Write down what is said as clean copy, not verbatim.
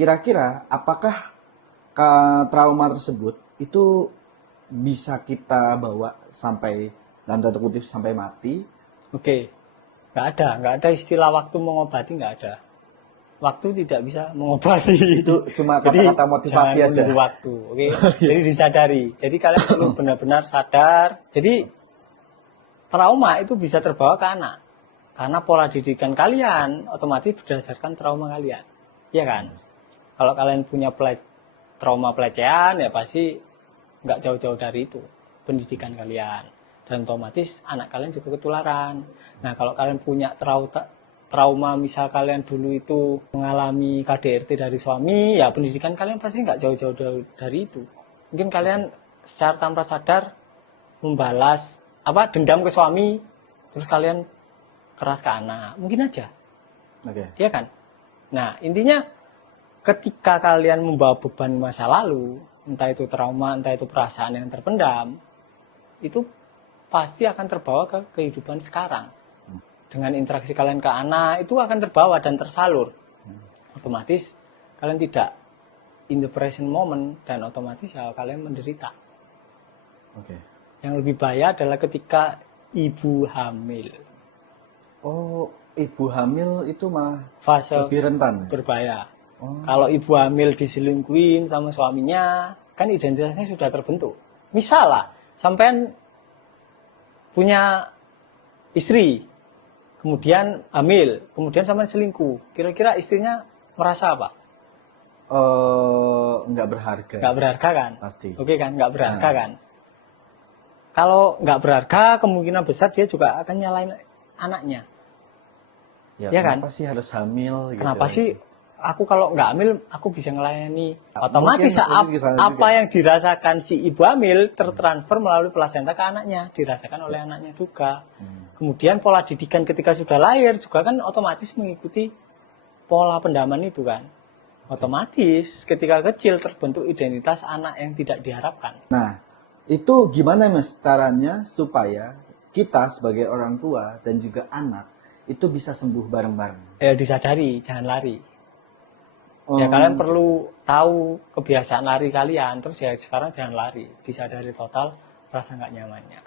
Kira-kira apakah trauma tersebut itu bisa kita bawa sampai dalam tanda kutip sampai mati? Oke, nggak ada istilah waktu mengobati, nggak ada. Waktu tidak bisa mengobati. Itu cuma Jadi, kata-kata motivasi jangan aja. menunggu waktu, oke? Jadi disadari. Jadi kalian perlu benar-benar sadar. Jadi trauma itu bisa terbawa ke anak. Karena pola didikan kalian otomatis berdasarkan trauma kalian. Iya kan? Kalau kalian punya trauma pelecehan, ya pasti nggak jauh-jauh dari itu pendidikan kalian. Dan otomatis anak kalian juga ketularan. Nah, kalau kalian punya trauma, misal kalian dulu itu mengalami KDRT dari suami, ya pendidikan kalian pasti nggak jauh-jauh dari itu. Mungkin kalian secara tanpa sadar membalas dendam ke suami, terus kalian keras ke anak, mungkin aja. Oke. Iya kan? Nah, intinya ketika kalian membawa beban masa lalu, entah itu trauma, entah itu perasaan yang terpendam, itu pasti akan terbawa ke kehidupan sekarang. Dengan interaksi kalian ke anak, itu akan terbawa dan tersalur. Otomatis kalian tidak in the present moment, dan otomatis ya kalian menderita. Oke. Yang lebih bahaya adalah ketika ibu hamil. Oh, ibu hamil itu mah Fase lebih rentan. berbahaya. Oh. Kalau ibu hamil diselingkuhin sama suaminya, kan identitasnya sudah terbentuk. Misal lah, sampean punya istri, kemudian hamil, kemudian sampean selingkuh. Kira-kira istrinya merasa apa? Nggak berharga. Nggak berharga kan? Pasti. Oke kan, nggak berharga kan? Kalau nggak berharga, kemungkinan besar dia juga akan nyalain anaknya. Ya kan? kenapa sih harus hamil? Gitu. Kenapa sih aku kalau nggak hamil aku bisa ngelayani? Mungkin Otomatis apa juga. yang dirasakan si ibu hamil tertransfer melalui plasenta ke anaknya, dirasakan oleh anaknya juga. Kemudian pola didikan ketika sudah lahir juga kan otomatis mengikuti pola pendaman itu kan. Otomatis ketika kecil terbentuk identitas anak yang tidak diharapkan. Nah, itu gimana Mas caranya supaya kita sebagai orang tua dan juga anak itu bisa sembuh bareng-bareng? Ya disadari, jangan lari. Oh, Ya kalian perlu tahu kebiasaan lari kalian, terus ya sekarang jangan lari, disadari total rasa nggak nyamannya.